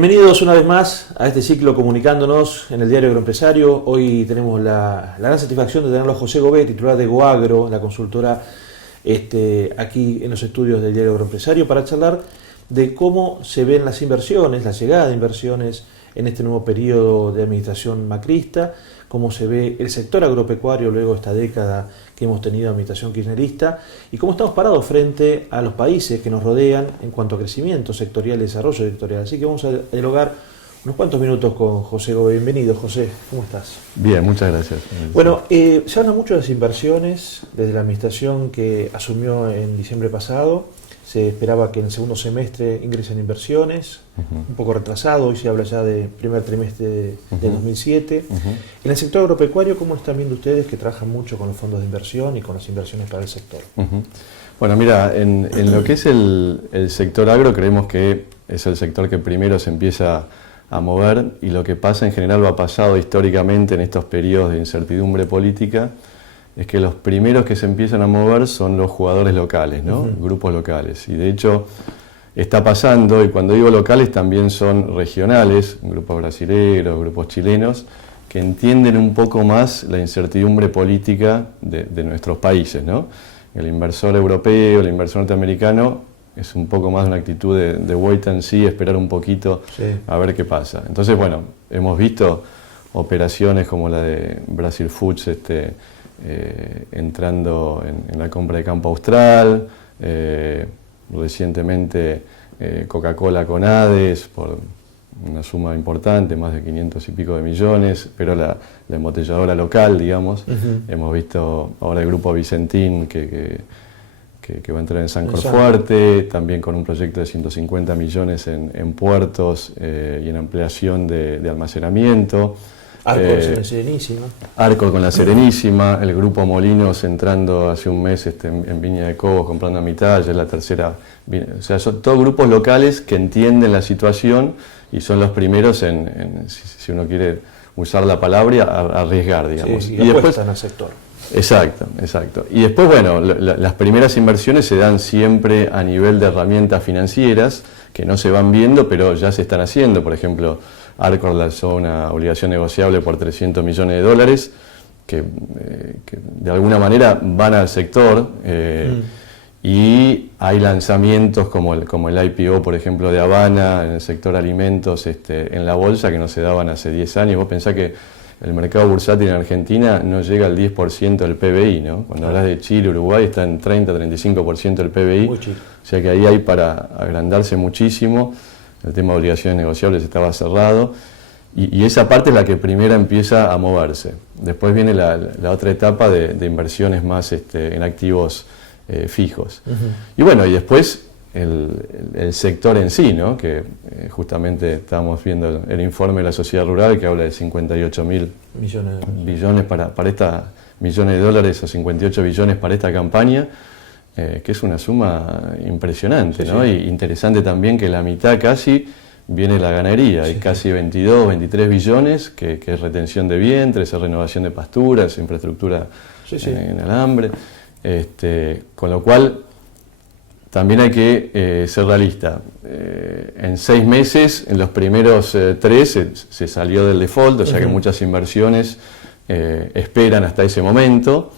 Bienvenidos una vez más a este ciclo Comunicándonos en el Diario Agroempresario. Hoy tenemos la gran satisfacción de tenerlo a José Gové, titular de GoAgro, la consultora aquí en los estudios del Diario Agroempresario, para charlar de cómo se ven las inversiones, la llegada de inversiones en este nuevo periodo de administración macrista, cómo se ve el sector agropecuario luego de esta década que hemos tenido administración kirchnerista y cómo estamos parados frente a los países que nos rodean en cuanto a crecimiento sectorial y desarrollo sectorial. Así que vamos a dialogar unos cuantos minutos con José Gové. Bienvenido, José. ¿Cómo estás? Bien, muchas gracias. Bueno, se habla mucho de las inversiones desde la administración que asumió en diciembre pasado. Se esperaba que en el segundo semestre ingresen inversiones, un poco retrasado, hoy se habla ya de primer trimestre de 2007. En el sector agropecuario, ¿cómo están viendo ustedes que trabajan mucho con los fondos de inversión y con las inversiones para el sector? Bueno, mira, en lo que es el sector agro, creemos que es el sector que primero se empieza a mover, y lo que pasa en general, lo ha pasado históricamente en estos periodos de incertidumbre política, es que los primeros que se empiezan a mover son los jugadores locales, ¿no? Grupos locales. Y de hecho está pasando, y cuando digo locales también son regionales, grupos brasileños, grupos chilenos, que entienden un poco más la incertidumbre política de nuestros países, ¿no? El inversor europeo, el inversor norteamericano es un poco más de una actitud de wait and see, esperar un poquito a ver qué pasa. Entonces, bueno, hemos visto operaciones como la de Brazil Foods, entrando en la compra de Campo Austral, recientemente Coca-Cola con ADES por una suma importante, más de 500 y pico de millones, pero la embotelladora local, digamos. Hemos visto ahora el grupo Vicentín que va a entrar en Sancor Fuerte, también con un proyecto de 150 millones en puertos y en ampliación de almacenamiento. Arcor con la Serenísima. Arcor con la Serenísima, el grupo Molinos entrando hace un mes en Viña de Cobos, comprando a mitad, ya es la tercera. O sea, son todos grupos locales que entienden la situación y son los primeros si uno quiere usar la palabra, a arriesgar, digamos. Sí, y después al sector. Exacto. Y después, bueno, las primeras inversiones se dan siempre a nivel de herramientas financieras que no se van viendo, pero ya se están haciendo. Por ejemplo, Arcor lanzó una obligación negociable por $300 millones que de alguna manera van al sector, y hay lanzamientos como el IPO, por ejemplo, de Habana en el sector alimentos en la bolsa, que no se daban hace 10 años. Vos pensás que el mercado bursátil en Argentina no llega al 10% del PBI, ¿no? Cuando hablas de Chile, Uruguay está en 30-35% del PBI, o sea que ahí hay para agrandarse muchísimo. El tema de obligaciones negociables estaba cerrado, y esa parte es la que primero empieza a moverse. Después viene la otra etapa de inversiones más en activos fijos. Y bueno, y después el sector en sí, ¿no? Que justamente estamos viendo el informe de la Sociedad Rural, que habla de 58.000 billones millones de dólares, o 58 billones para esta campaña, que es una suma impresionante, ¿no? Y interesante también que la mitad casi viene la ganadería, hay casi 22, 23 billones, que es retención de vientres, es renovación de pasturas, infraestructura en alambre, con lo cual también hay que ser realista. En 6 meses, en los primeros 3, se salió del default, o sea que muchas inversiones esperan hasta ese momento.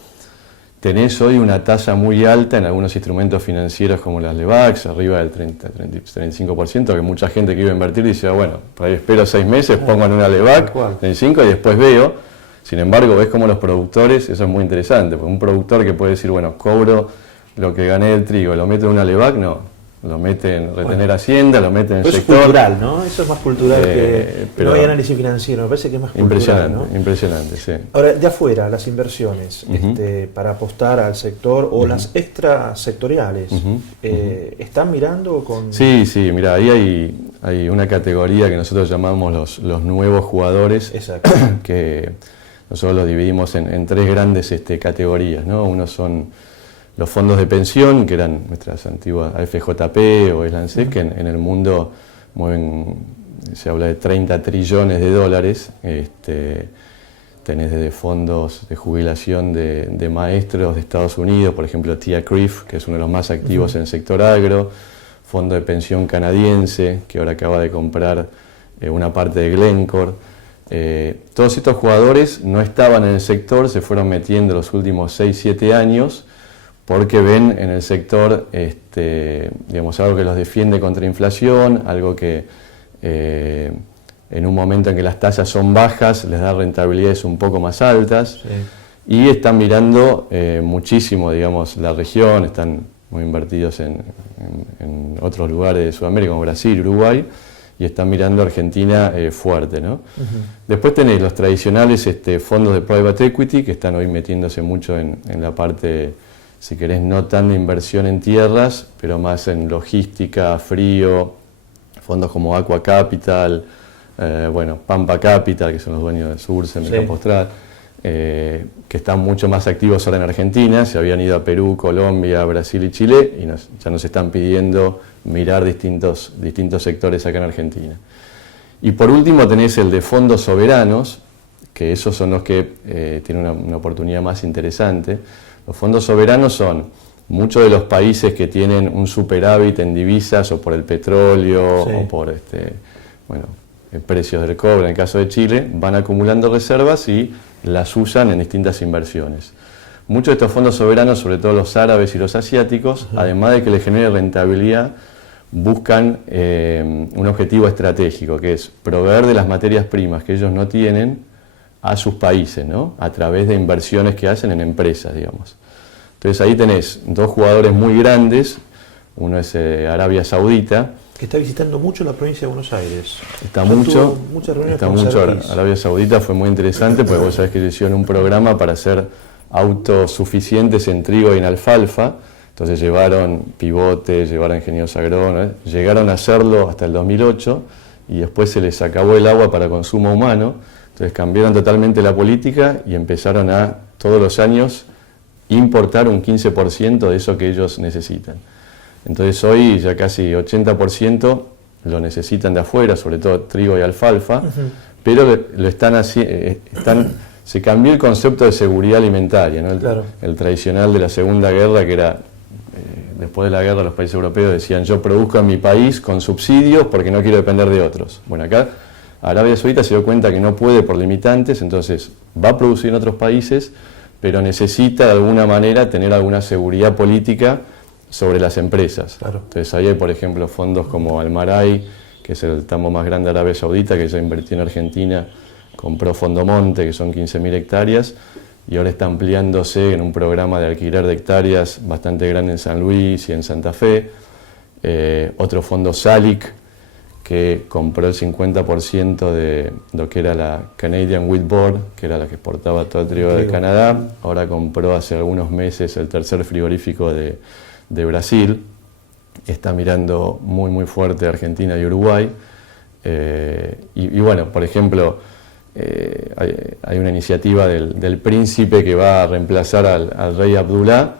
Tenés hoy una tasa muy alta en algunos instrumentos financieros como las LEVAX, arriba del 30-35%, que mucha gente que iba a invertir dice, bueno, por ahí espero 6 meses, pongo en una LEVAC, 35, y después veo. Sin embargo, ves como los productores, eso es muy interesante, porque un productor que puede decir, bueno, cobro lo que gané del trigo, lo meto en una LEVAC, no. Lo mete en retener Hacienda, lo mete en el sector. Es cultural, ¿no? Eso es más cultural pero no hay análisis financiero, me parece que es más cultural, ¿no? Impresionante, sí. Ahora, de afuera, las inversiones para apostar al sector o las extrasectoriales, ¿están mirando con...? Sí, mira, ahí hay una categoría que nosotros llamamos los nuevos jugadores. Exacto. Que nosotros los dividimos en 3 grandes categorías, ¿no? Uno son los fondos de pensión, que eran nuestras antiguas AFJP o ESLANCES, que en el mundo mueven, se habla de 30 trillones de dólares. Tenés desde fondos de jubilación de maestros de Estados Unidos, por ejemplo TIAA-CRIF, que es uno de los más activos en el sector agro, fondo de pensión canadiense, que ahora acaba de comprar una parte de Glencore. Todos estos jugadores no estaban en el sector, se fueron metiendo los últimos 6-7 años porque ven en el sector digamos, algo que los defiende contra inflación, algo que en un momento en que las tasas son bajas les da rentabilidades un poco más altas. Sí. Y están mirando muchísimo, digamos, la región, están muy invertidos en otros lugares de Sudamérica como Brasil, Uruguay, y están mirando Argentina fuerte, ¿no? Después tenéis los tradicionales fondos de private equity que están hoy metiéndose mucho en la parte, si querés, no tan de inversión en tierras, pero más en logística, frío, fondos como Aqua Capital, Pampa Capital, que son los dueños de Sursen, de Campo Austral, que están mucho más activos ahora en Argentina, se habían ido a Perú, Colombia, Brasil y Chile, y ya nos están pidiendo mirar distintos sectores acá en Argentina. Y por último tenés el de fondos soberanos, que esos son los que tienen una oportunidad más interesante. Los fondos soberanos son muchos de los países que tienen un superávit en divisas o por el petróleo o por precios del cobre, en el caso de Chile, van acumulando reservas y las usan en distintas inversiones. Muchos de estos fondos soberanos, sobre todo los árabes y los asiáticos, además de que les genere rentabilidad, buscan un objetivo estratégico, que es proveer de las materias primas que ellos no tienen a sus países, ¿no? A través de inversiones que hacen en empresas, digamos. Entonces ahí tenés dos jugadores muy grandes, uno es Arabia Saudita, que está visitando mucho la provincia de Buenos Aires. Muchas reuniones. Arabia Saudita fue muy interesante porque vos sabés que hicieron un programa para ser autosuficientes en trigo y en alfalfa. Entonces llevaron pivotes, llevaron ingenieros agrónomos, llegaron a hacerlo hasta el 2008 y después se les acabó el agua para consumo humano. Entonces cambiaron totalmente la política y empezaron a todos los años importar un 15% de eso que ellos necesitan. Entonces hoy ya casi 80% lo necesitan de afuera, sobre todo trigo y alfalfa, pero lo están haciendo, se cambió el concepto de seguridad alimentaria, ¿no? El tradicional de la Segunda Guerra, que era, después de la guerra los países europeos decían yo produzco en mi país con subsidios porque no quiero depender de otros. Bueno, acá Arabia Saudita se dio cuenta que no puede por limitantes, entonces va a producir en otros países, pero necesita de alguna manera tener alguna seguridad política sobre las empresas. Entonces ahí hay, por ejemplo, fondos como Almarai, que es el tambo más grande de Arabia Saudita, que ya invirtió en Argentina, compró Fondomonte, que son 15.000 hectáreas, y ahora está ampliándose en un programa de alquiler de hectáreas bastante grande en San Luis y en Santa Fe. Otro fondo Salic, que compró el 50% de lo que era la Canadian Wheat Board, que era la que exportaba todo el trigo de Canadá. Ahora compró hace algunos meses el tercer frigorífico de Brasil, está mirando muy muy fuerte Argentina y Uruguay, y bueno, por ejemplo, hay una iniciativa del príncipe que va a reemplazar al rey Abdullah,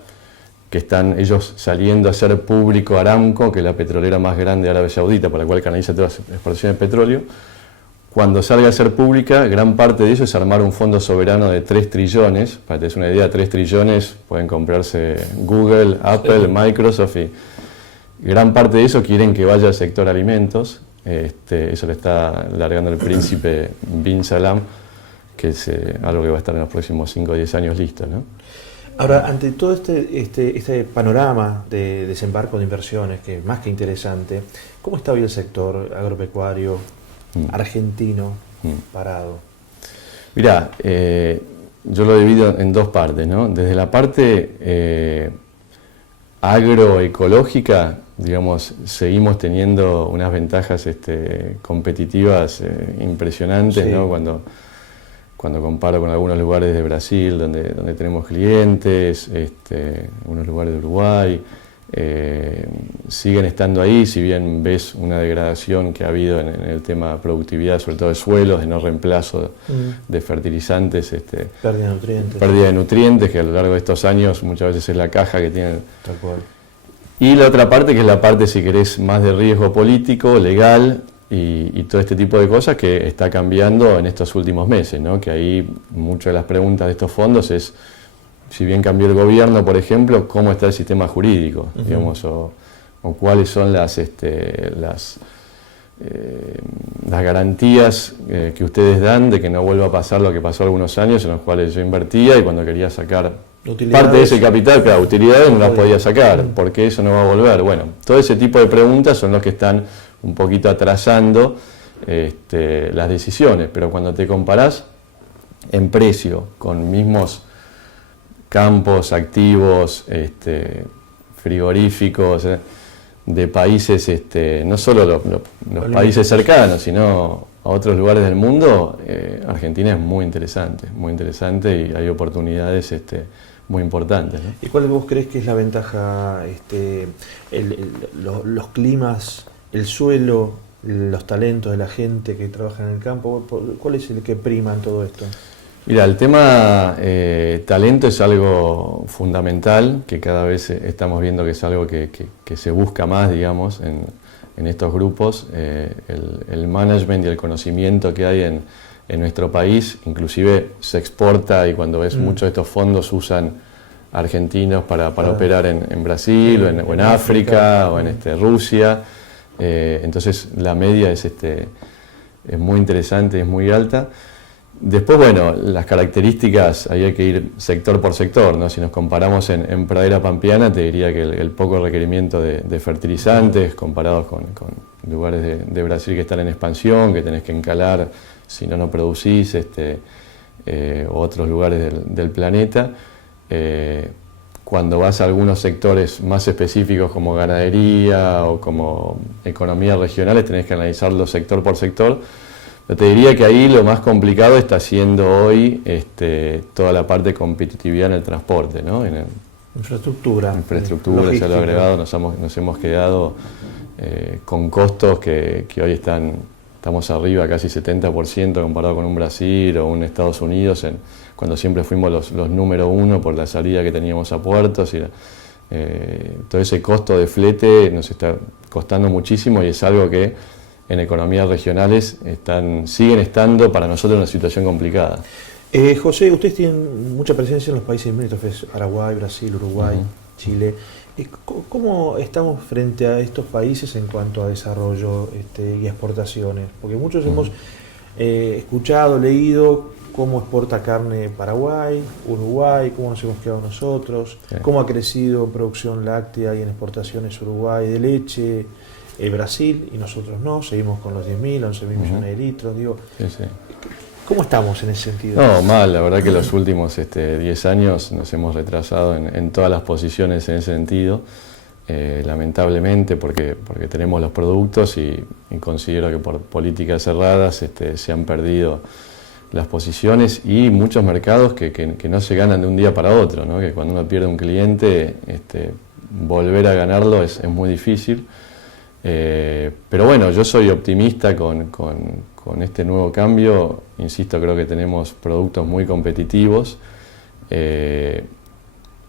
que están ellos saliendo a hacer público Aramco, que es la petrolera más grande de Arabia Saudita, por la cual canaliza todas las exportaciones de petróleo. Cuando salga a ser pública, gran parte de eso es armar un fondo soberano de 3 trillones. Para que te des una idea, 3 trillones pueden comprarse Google, Apple, Microsoft, y gran parte de eso quieren que vaya al sector alimentos. Eso le está largando el príncipe Bin Salam, que es algo que va a estar en los próximos 5 o 10 años listo, ¿no? Ahora, ante todo este panorama de desembarco de inversiones, que es más que interesante, ¿cómo está hoy el sector agropecuario argentino parado? Mirá, yo lo divido en dos partes, ¿no? Desde la parte agroecológica, digamos, seguimos teniendo unas ventajas competitivas impresionantes, ¿no? Cuando comparo con algunos lugares de Brasil donde tenemos clientes, algunos lugares de Uruguay, siguen estando ahí, si bien ves una degradación que ha habido en el tema de productividad, sobre todo de suelos, de no reemplazo de fertilizantes, pérdida de nutrientes, que a lo largo de estos años muchas veces es la caja que tienen. Tal cual. Y la otra parte, que es la parte, si querés, más de riesgo político, legal, y todo este tipo de cosas que está cambiando en estos últimos meses, ¿no? Que ahí muchas de las preguntas de estos fondos es, si bien cambió el gobierno, por ejemplo, ¿cómo está el sistema jurídico? Digamos, o cuáles son las las garantías que ustedes dan de que no vuelva a pasar lo que pasó algunos años en los cuales yo invertía y cuando quería sacar parte de ese capital, claro, utilidades no las podía sacar. ¿Por qué eso no va a volver? Bueno, todo ese tipo de preguntas son los que están un poquito atrasando las decisiones, pero cuando te comparás en precio con mismos campos activos, frigoríficos, de países, no solo los países cercanos, sino a otros lugares del mundo, Argentina es muy interesante y hay oportunidades muy importantes, ¿no? ¿Y cuál vos crees que es la ventaja, los climas, el suelo, los talentos de la gente que trabaja en el campo? ¿Cuál es el que prima en todo esto? Mira, el tema talento es algo fundamental, que cada vez estamos viendo que es algo que se busca más, digamos, en estos grupos. El management y el conocimiento que hay en nuestro país, inclusive se exporta, y cuando ves muchos de estos fondos usan argentinos para operar en Brasil o en África o en Rusia. Entonces la media es muy interesante, es muy alta. Después, bueno, las características, ahí hay que ir sector por sector, ¿no? Si nos comparamos en pradera pampeana, te diría que el poco requerimiento de fertilizantes comparados con lugares de Brasil que están en expansión, que tenés que encalar si no producís, o otros lugares del planeta. Cuando vas a algunos sectores más específicos como ganadería o como economías regionales, tenés que analizarlo sector por sector. Yo te diría que ahí lo más complicado está siendo hoy toda la parte de competitividad en el transporte, ¿no? Infraestructura, ya lo agregado, nos hemos quedado con costos que hoy estamos arriba casi 70% comparado con un Brasil o un Estados Unidos, cuando siempre fuimos los número uno por la salida que teníamos a puertos. Todo ese costo de flete nos está costando muchísimo y es algo que en economías regionales siguen estando para nosotros en una situación complicada. José, ustedes tienen mucha presencia en los países limítrofes, Paraguay, Brasil, Uruguay, Chile. ¿Cómo estamos frente a estos países en cuanto a desarrollo y exportaciones? Porque muchos hemos escuchado, leído cómo exporta carne Paraguay, Uruguay, cómo nos hemos quedado nosotros, cómo ha crecido en producción láctea y en exportaciones Uruguay de leche, Brasil, y nosotros no, seguimos con los 10.000, 11.000 millones de litros. Digo, ¿cómo estamos en ese sentido? No, mal, la verdad que los últimos 10 años nos hemos retrasado en todas las posiciones en ese sentido, lamentablemente, porque tenemos los productos y considero que por políticas cerradas se han perdido las posiciones y muchos mercados que no se ganan de un día para otro, ¿no? Que cuando uno pierde un cliente, volver a ganarlo es muy difícil. Pero bueno, yo soy optimista con este nuevo cambio. Insisto, creo que tenemos productos muy competitivos.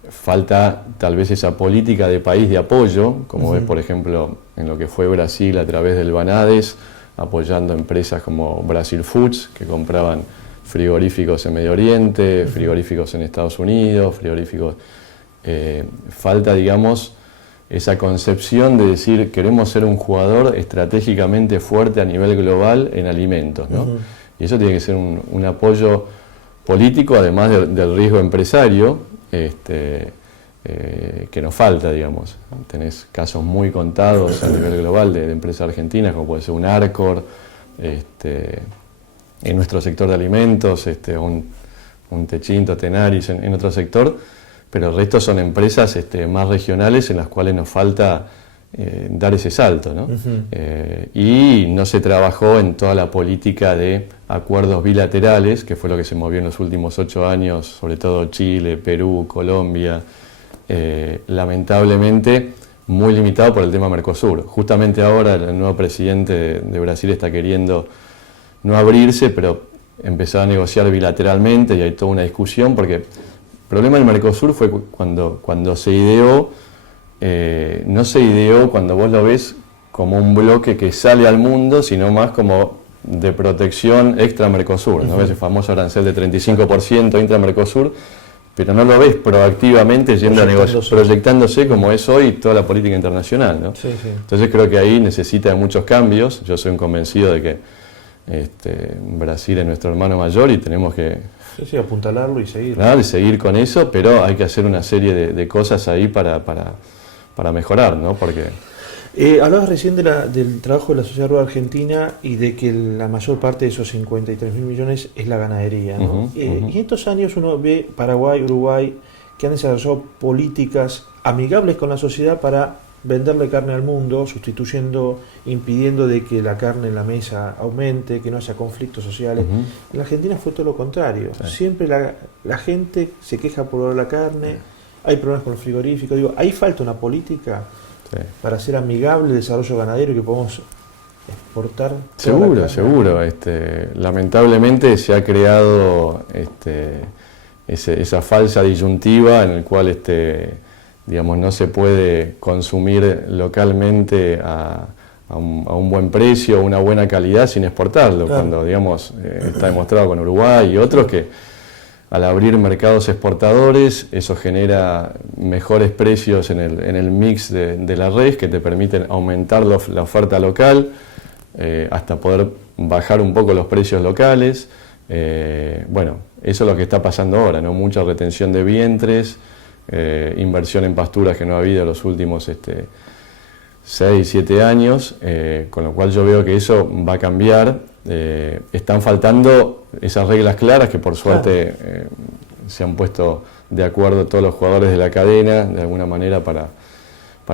Falta tal vez esa política de país de apoyo, como ves por ejemplo en lo que fue Brasil a través del Banades, apoyando empresas como Brasil Foods, que compraban frigoríficos en Medio Oriente, frigoríficos en Estados Unidos, frigoríficos... falta, digamos, esa concepción de decir, queremos ser un jugador estratégicamente fuerte a nivel global en alimentos, ¿no? Y eso tiene que ser un apoyo político, además del riesgo empresario, que nos falta, digamos. Tenés casos muy contados a nivel global de empresas argentinas, como puede ser un Arcor, en nuestro sector de alimentos, un Techinto, Tenaris en otro sector, pero el resto son empresas más regionales en las cuales nos falta dar ese salto, ¿no? Y no se trabajó en toda la política de acuerdos bilaterales, que fue lo que se movió en los últimos 8 años, sobre todo Chile, Perú, Colombia, lamentablemente muy limitado por el tema Mercosur. Justamente ahora el nuevo presidente de Brasil está queriendo no abrirse, pero empezó a negociar bilateralmente y hay toda una discusión porque el problema del Mercosur fue cuando se ideó, no se ideó cuando vos lo ves como un bloque que sale al mundo, sino más como de protección extra Mercosur, ¿no? Ese famoso arancel de 35% intra Mercosur, pero no lo ves proactivamente yendo a negocios, proyectándose como es hoy toda la política internacional, ¿no? Sí, sí. Entonces creo que ahí necesita de muchos cambios. Yo soy un convencido de que Brasil es nuestro hermano mayor y tenemos que apuntalarlo y seguir. Claro, y seguir con eso, pero hay que hacer una serie de cosas ahí para mejorar, ¿no? Porque hablabas recién del trabajo de la sociedad rural argentina y de que la mayor parte de esos 53.000 millones es la ganadería, ¿no? Y en estos años uno ve Paraguay, Uruguay, que han desarrollado políticas amigables con la sociedad para venderle carne al mundo, impidiendo de que la carne en la mesa aumente, que no haya conflictos sociales. En la Argentina fue todo lo contrario. Sí. Siempre la gente se queja por la carne, hay problemas con los frigoríficos. Digo, ahí falta una política para hacer amigable el desarrollo ganadero y que podamos exportar. Seguro. Lamentablemente se ha creado esa falsa disyuntiva en el cual digamos, no se puede consumir localmente a un buen precio, una buena calidad sin exportarlo, cuando digamos está demostrado con Uruguay y otros que al abrir mercados exportadores eso genera mejores precios en el mix de la res que te permiten aumentar la oferta local hasta poder bajar un poco los precios locales. Bueno, eso es lo que está pasando ahora, ¿no? Mucha retención de vientres, inversión en pasturas que no ha habido en los últimos 6, 7 años, con lo cual yo veo que eso va a cambiar. Están faltando esas reglas claras que por suerte se han puesto de acuerdo todos los jugadores de la cadena de alguna manera para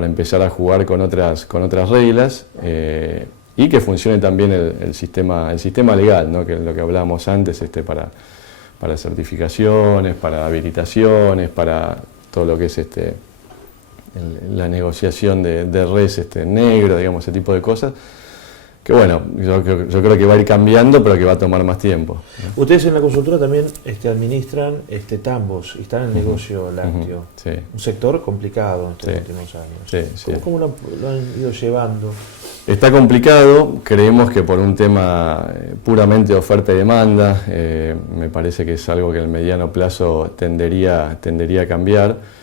empezar a jugar con otras reglas y que funcione también el sistema legal, ¿no? Que es lo que hablábamos antes, para certificaciones, para habilitaciones, para todo lo que es la negociación de res negro, digamos, ese tipo de cosas, que bueno, yo creo que va a ir cambiando, pero que va a tomar más tiempo. Ustedes en la consultora también administran tambos y están en el negocio lácteo, sí. Un sector complicado en estos últimos años. Sí. ¿Cómo lo han ido llevando? Está complicado, creemos que por un tema puramente de oferta y demanda, me parece que es algo que en el mediano plazo tendería a cambiar.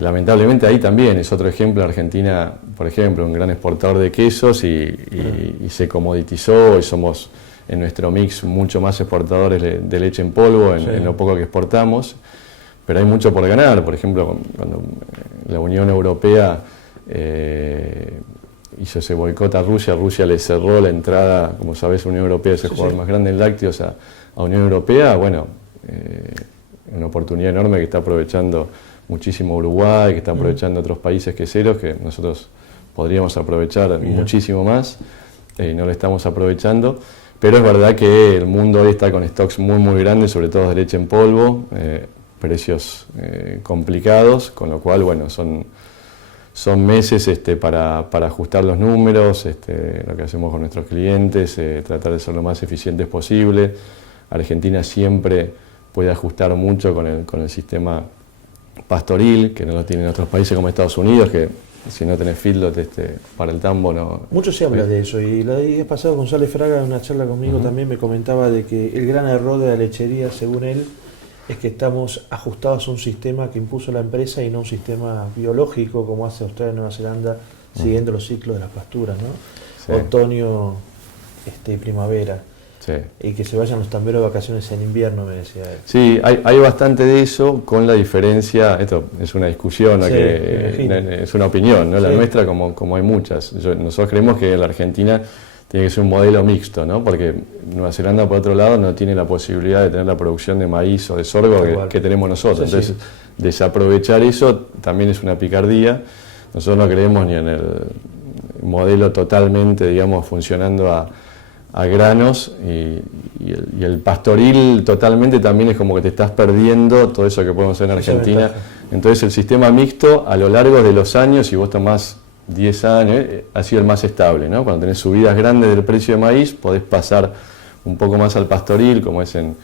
Lamentablemente ahí también es otro ejemplo. Argentina, por ejemplo, un gran exportador de quesos y se comoditizó y somos en nuestro mix mucho más exportadores de leche en polvo en lo poco que exportamos, pero hay mucho por ganar. Por ejemplo, cuando la Unión Europea hizo ese boicot a Rusia le cerró la entrada, como sabés, Unión Europea es el jugador más grande en lácteos a Unión Europea. Bueno, una oportunidad enorme que está aprovechando muchísimo Uruguay, que está aprovechando otros países queseros que nosotros podríamos aprovechar muchísimo más y no lo estamos aprovechando, pero es verdad que el mundo hoy está con stocks muy grandes, sobre todo de leche en polvo, precios complicados, con lo cual bueno, son meses para ajustar los números, lo que hacemos con nuestros clientes, tratar de ser lo más eficientes posible. Argentina siempre puede ajustar mucho con el sistema pastoril, que no lo tienen otros países como Estados Unidos, que si no tenés feedlot para el tambo no... Mucho se habla de eso, y la día pasada González Fraga en una charla conmigo también me comentaba de que el gran error de la lechería, según él, es que estamos ajustados a un sistema que impuso la empresa y no un sistema biológico como hace Australia y Nueva Zelanda, siguiendo los ciclos de las pasturas, ¿no? Sí. Otoño y primavera. Sí. Y que se vayan los tamberos de vacaciones en invierno, me decía él. Sí, hay bastante de eso, con la diferencia, esto es una discusión, sí, es una opinión, ¿no? La nuestra como hay muchas. Nosotros creemos que la Argentina tiene que ser un modelo mixto, ¿no? Porque Nueva Zelanda, por otro lado, no tiene la posibilidad de tener la producción de maíz o de sorgo que tenemos nosotros. Sí, entonces, desaprovechar eso también es una picardía. Nosotros no creemos ni en el modelo totalmente, digamos, funcionando a granos y el pastoril totalmente también es como que te estás perdiendo todo eso que podemos hacer en Argentina. Entonces el sistema mixto a lo largo de los años, si vos tomás 10 años, ha sido el más estable, ¿no? Cuando tenés subidas grandes del precio de maíz, podés pasar un poco más al pastoril, como es en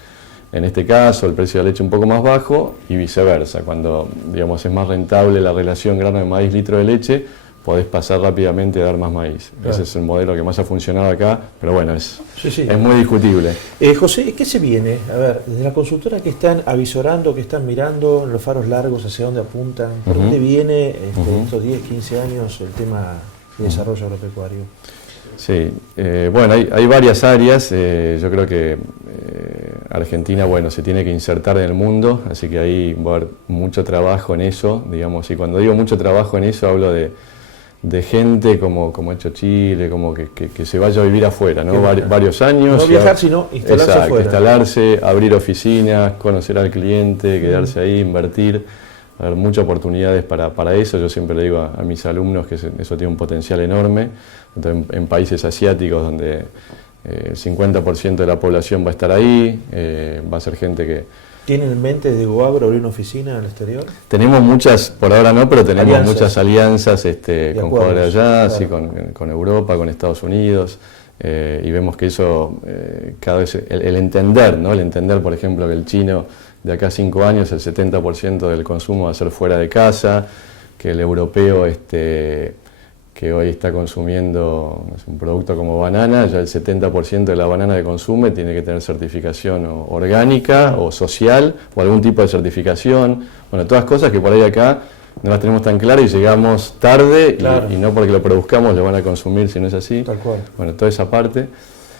este caso, el precio de la leche un poco más bajo, y viceversa. Cuando, digamos, es más rentable la relación grano de maíz, litro de leche, podés pasar rápidamente a dar más maíz. Claro. Ese es el modelo que más ha funcionado acá, pero bueno, es Sí. muy discutible. José, ¿qué se viene? A ver, desde la consultora, ¿qué están avisorando, qué están mirando en los faros largos, hacia dónde apuntan? ¿Por dónde viene estos 10, 15 años el tema de desarrollo agropecuario? Sí, bueno, hay varias áreas. Yo creo que Argentina, bueno, se tiene que insertar en el mundo, así que ahí va a haber mucho trabajo en eso, digamos, y cuando digo mucho trabajo en eso hablo de gente como ha hecho Chile, como que se vaya a vivir afuera, ¿no? Varios años. No viajar, sino instalarse afuera. Instalarse, abrir oficinas, conocer al cliente, quedarse ahí, invertir. Va a haber muchas oportunidades para eso. Yo siempre le digo a mis alumnos que eso tiene un potencial enorme. Entonces, en países asiáticos donde el 50% de la población va a estar ahí, va a ser gente que... ¿Tienen en mente desde GoAgro abrir una oficina en el exterior? Tenemos muchas, por ahora no, pero tenemos muchas alianzas con jugadores allá, claro. Sí, con Europa, con Estados Unidos, y vemos que eso cada vez, el entender, ¿no? El entender, por ejemplo, que el chino de acá a 5 años el 70% del consumo va a ser fuera de casa, que el europeo que hoy está consumiendo un producto como banana, ya el 70% de la banana que consume tiene que tener certificación orgánica o social o algún tipo de certificación. Bueno, todas cosas que por ahí acá no las tenemos tan claras y llegamos tarde, claro. y no porque lo produzcamos lo van a consumir si no es así. Tal cual. Bueno, toda esa parte.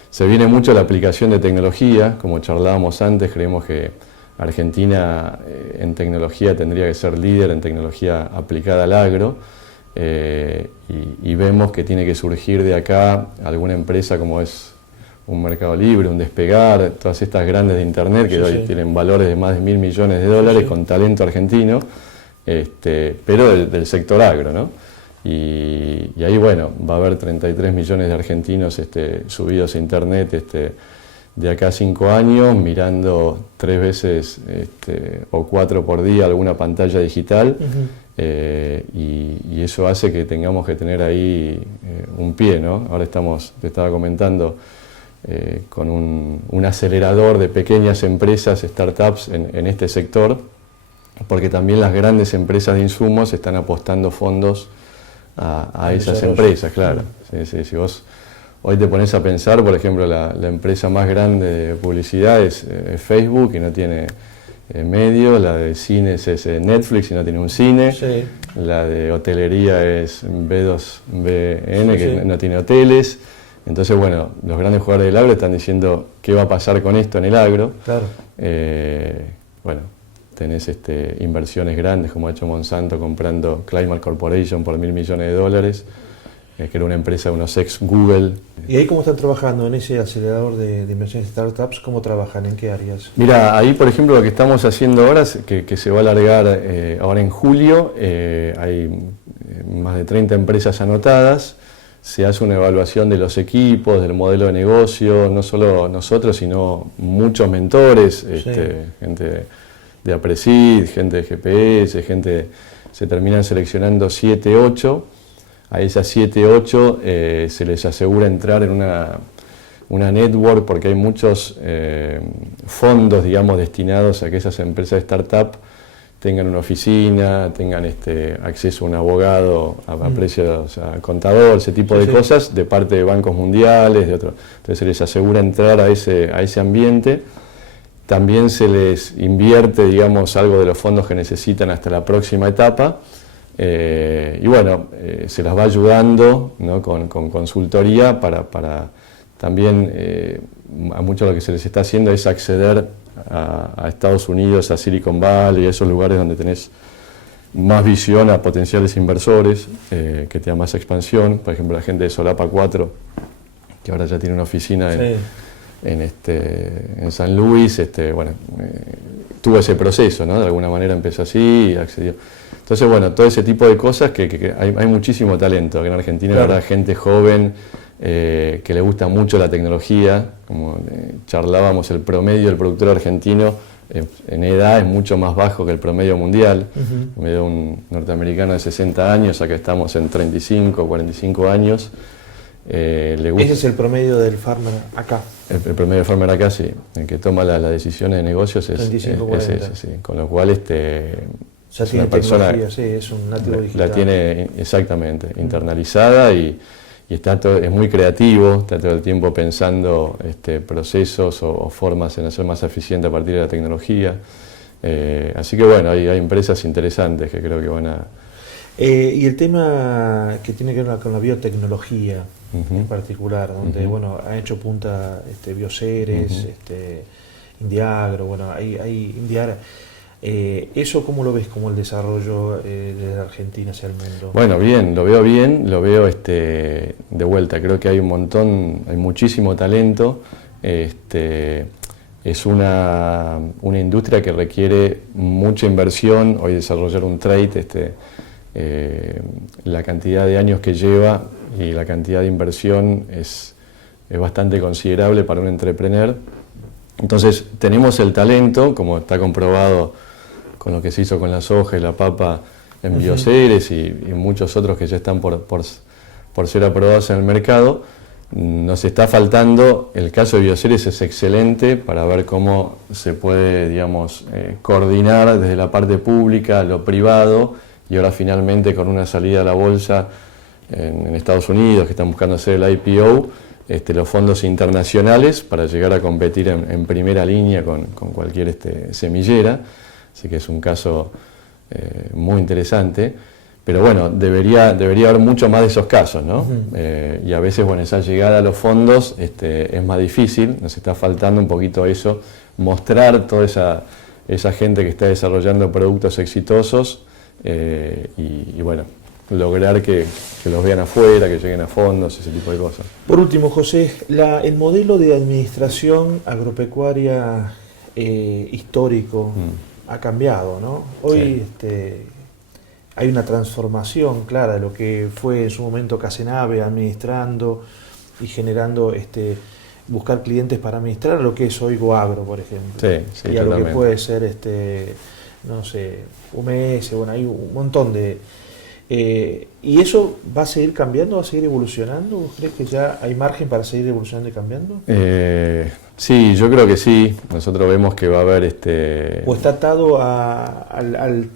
Se viene mucho la aplicación de tecnología, como charlábamos antes, creemos que Argentina en tecnología tendría que ser líder en tecnología aplicada al agro. Y vemos que tiene que surgir de acá alguna empresa como es un Mercado Libre, un Despegar, todas estas grandes de internet que hoy tienen valores de más de $1.000 millones con talento argentino, pero del sector agro, ¿no? Y ahí, bueno, va a haber 33 millones de argentinos subidos a internet de acá a 5 años, mirando 3 veces o 4 por día alguna pantalla digital. Y eso hace que tengamos que tener ahí un pie, ¿no? Ahora te estaba comentando, con un acelerador de pequeñas empresas, startups en este sector, porque también las grandes empresas de insumos están apostando fondos a esas empresas, claro. Sí, si vos hoy te pones a pensar, por ejemplo, la empresa más grande de publicidad es Facebook, y no tiene medio, la de cines es Netflix y no tiene un cine, la de hotelería es B2BN, que no tiene hoteles. Entonces, bueno, los grandes jugadores del agro están diciendo qué va a pasar con esto en el agro. Claro. Bueno, tenés inversiones grandes, como ha hecho Monsanto comprando Climate Corporation por $1.000 millones, que era una empresa de unos ex Google. ¿Y ahí cómo están trabajando en ese acelerador de inversiones de startups? ¿Cómo trabajan? ¿En qué áreas? Mira, ahí por ejemplo lo que estamos haciendo ahora, que se va a alargar ahora en julio, hay más de 30 empresas anotadas, se hace una evaluación de los equipos, del modelo de negocio, no solo nosotros, sino muchos mentores, gente de Apresid, gente de GPS, se terminan seleccionando 7, 8. A esas 7, 8 se les asegura entrar en una network, porque hay muchos fondos, digamos, destinados a que esas empresas de startup tengan una oficina, tengan acceso a un abogado a precios, a contador, ese tipo de cosas, de parte de bancos mundiales, de otros. Entonces se les asegura entrar a ese ambiente. También se les invierte, digamos, algo de los fondos que necesitan hasta la próxima etapa. Y bueno, se las va ayudando, ¿no? con consultoría para también, a mucho lo que se les está haciendo es acceder a Estados Unidos, a Silicon Valley, esos lugares donde tenés más visión a potenciales inversores, que te da más expansión. Por ejemplo, la gente de Solapa 4, que ahora ya tiene una oficina en San Luis, bueno, tuvo ese proceso, ¿no? De alguna manera empezó así y accedió. Entonces, bueno, todo ese tipo de cosas que hay muchísimo talento. Aquí en Argentina, la verdad, gente joven que le gusta mucho la tecnología. Como charlábamos, el promedio del productor argentino en edad es mucho más bajo que el promedio mundial. El promedio de un norteamericano de 60 años, acá estamos en 35, 45 años. Ese es el promedio del farmer acá. El promedio del farmer acá, sí. El que toma las decisiones de negocios es 35, 40. ese, sí. Con lo cual, Ya tiene tecnología, sí, es un nativo digital. La tiene exactamente internalizada y está es muy creativo, está todo el tiempo pensando procesos o formas en hacer más eficiente a partir de la tecnología. Así que bueno, hay empresas interesantes que creo que van a... y el tema que tiene que ver con la biotecnología en particular, donde bueno, ha hecho punta Bioceres, Indiagro, bueno, hay Indiara. ¿Eso cómo lo ves como el desarrollo de Argentina hacia el mundo? Bueno, bien, lo veo de vuelta, creo que hay un montón, hay muchísimo talento, es una industria que requiere mucha inversión. Hoy desarrollar un trade, la cantidad de años que lleva y la cantidad de inversión es bastante considerable para un entrepreneur. Entonces tenemos el talento, como está comprobado con lo que se hizo con la soja y la papa en Bioceres y muchos otros que ya están por ser aprobados en el mercado. Nos está faltando, el caso de Bioceres es excelente para ver cómo se puede, digamos, coordinar desde la parte pública, lo privado, y ahora finalmente con una salida a la bolsa en Estados Unidos, que están buscando hacer el IPO, los fondos internacionales para llegar a competir en primera línea con cualquier semillera. Así que es un caso muy interesante, pero bueno, debería haber mucho más de esos casos, ¿no? Y a veces, bueno, esa llegada a los fondos es más difícil, nos está faltando un poquito eso, mostrar toda esa gente que está desarrollando productos exitosos y bueno, lograr que los vean afuera, que lleguen a fondos, ese tipo de cosas. Por último, José, el modelo de administración agropecuaria histórico ha cambiado, ¿no? Hoy sí. Hay una transformación clara de lo que fue en su momento Casenave administrando y generando buscar clientes para administrar a lo que es hoy Goagro, por ejemplo. Sí, y a lo que puede ser no sé, UMS, bueno, hay un montón de... ¿Y eso va a seguir cambiando, va a seguir evolucionando? ¿Vos crees que ya hay margen para seguir evolucionando y cambiando? Sí, yo creo que sí. Nosotros vemos que va a haber... ¿O está atado al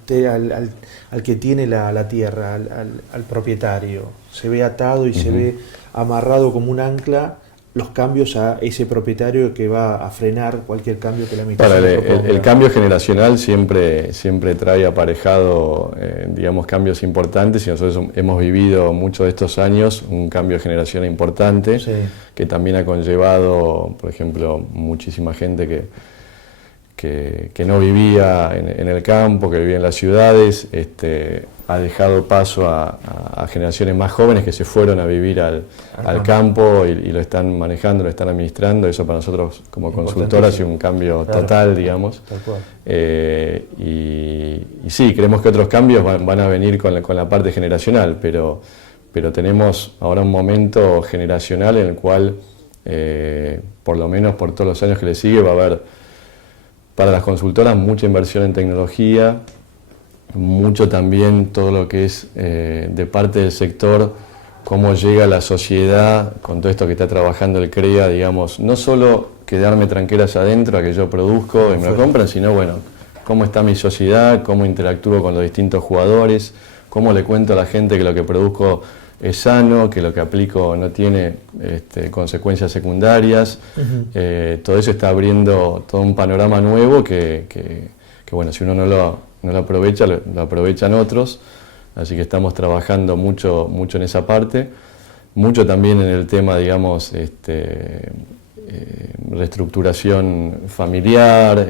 que tiene la tierra, al propietario? ¿Se ve atado y se ve amarrado como un ancla los cambios a ese propietario que va a frenar cualquier cambio que la administración el cambio generacional siempre trae aparejado, digamos, cambios importantes, y nosotros hemos vivido muchos de estos años un cambio generacional importante, sí, que también ha conllevado, por ejemplo, muchísima gente que no vivía en el campo, que vivía en las ciudades, ha dejado paso a generaciones más jóvenes que se fueron a vivir al campo y lo están manejando, lo están administrando. Eso para nosotros como consultora ha sido un cambio total, digamos. Tal cual. Y sí, creemos que otros cambios van a venir con la parte generacional, pero tenemos ahora un momento generacional en el cual, por lo menos por todos los años que le sigue, va a haber para las consultoras mucha inversión en tecnología, mucho también todo lo que es de parte del sector, cómo llega la sociedad con todo esto que está trabajando el CREA, digamos, no solo quedarme tranqueras adentro a que yo produzco y me lo compran, sino bueno, cómo está mi sociedad, cómo interactúo con los distintos jugadores, cómo le cuento a la gente que lo que produzco es sano, que lo que aplico no tiene consecuencias secundarias. Todo eso está abriendo todo un panorama nuevo que bueno, si uno no lo aprovecha, lo aprovechan otros. Así que estamos trabajando mucho en esa parte, mucho también en el tema, digamos, reestructuración familiar,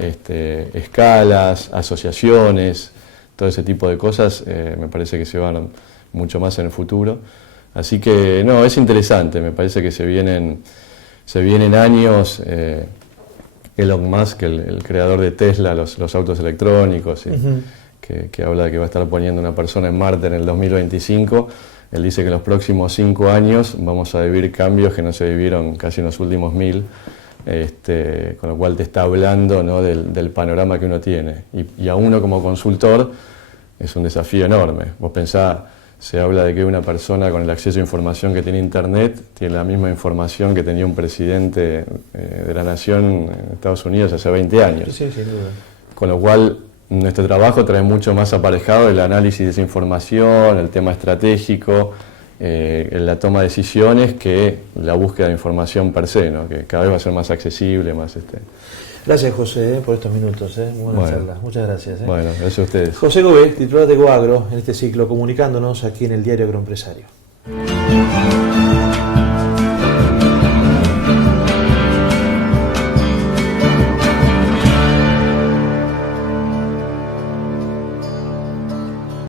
escalas, asociaciones, todo ese tipo de cosas. Me parece que se van mucho más en el futuro. Así que no, es interesante, me parece que se vienen años. Elon Musk, el creador de Tesla, los autos electrónicos, que habla de que va a estar poniendo una persona en Marte en el 2025, él dice que en los próximos 5 años vamos a vivir cambios que no se vivieron casi en los últimos 1000, con lo cual te está hablando, ¿no?, del panorama que uno tiene. Y a uno como consultor es un desafío enorme. Vos pensá, se habla de que una persona con el acceso a información que tiene Internet tiene la misma información que tenía un presidente de la nación en Estados Unidos hace 20 años. Sí, sin duda. Con lo cual nuestro trabajo trae mucho más aparejado el análisis de esa información, el tema estratégico, la toma de decisiones, que la búsqueda de información per se, ¿no? Que cada vez va a ser más accesible, más Gracias, José, por estos minutos. Muy buenas charlas. Muchas gracias. Bueno, gracias a ustedes. José Gobet, titular de GoAgro, en este ciclo, comunicándonos aquí en el Diario Agroempresario.